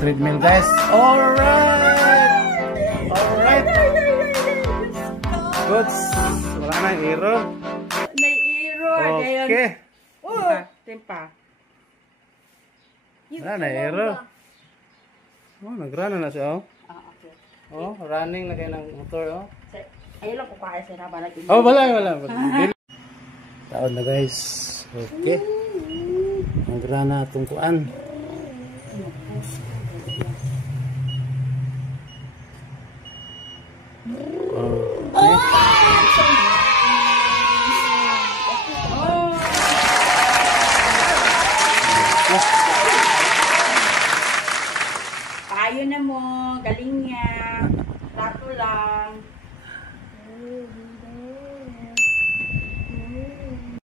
treadmill guys. Alright! Alright! Goods! Wala na yung error. Okay. Tempa. Wala na yung error. Oh, nag-run na siya oh. Okay. Oh, running na kayo ng motor oh. Ayun lang ko kaya siya na bala. Oh, wala. Taon na guys. Okay. Nag-run na itong kuan. Payo na mo, galing niya. Lato lang.